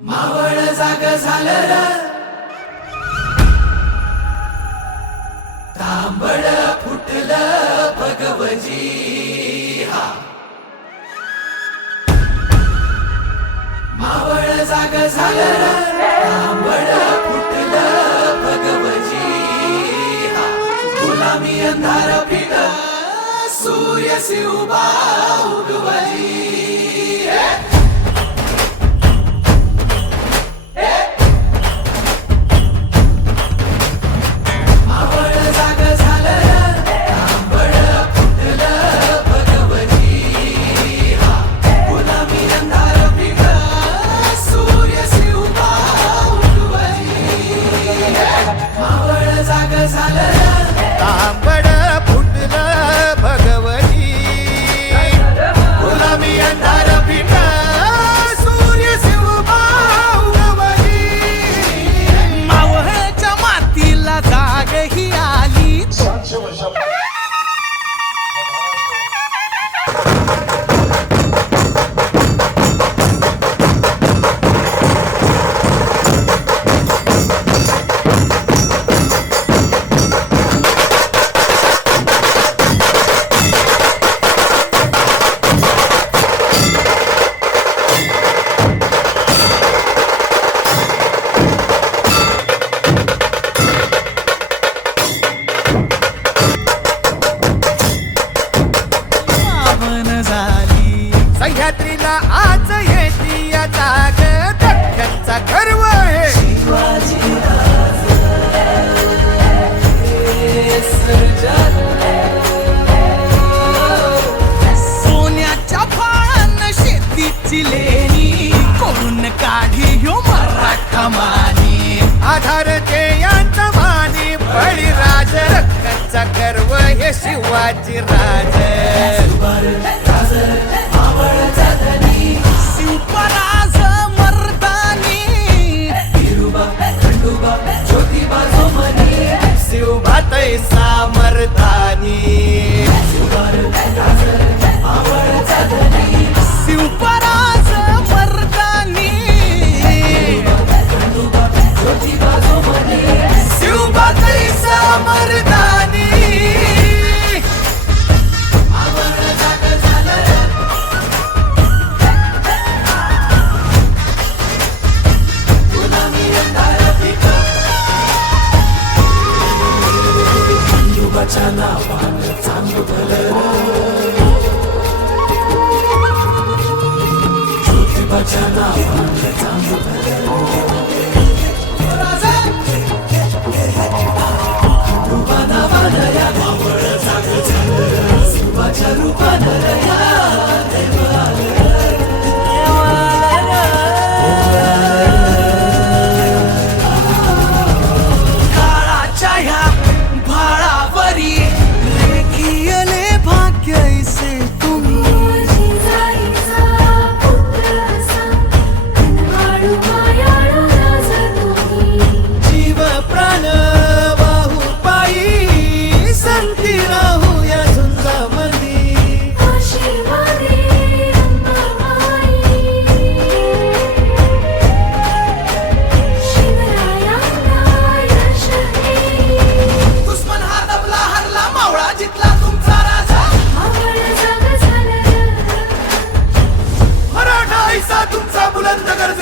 मावळ जाग झालं तांबड फुटलं भगवजी. हा. मावळ जाग झालं तांबड फुटलं भगवजी. हा. गुलामी अंधार पिट सूर्य शिवबा उगवजी. सह्याद्रीला आज येती या जाग. दख्खनचा गर्व आहे. सोन्याच्या फाळानं शेतीची लेणी. कोण काढी ह्यो मराठा मानी. आधार यांचा मानी. बळीराज रक्काचा गर्व हे शिवाजी राज शिवपराज मर्दानी. शिवभातय सामर्थानी जाग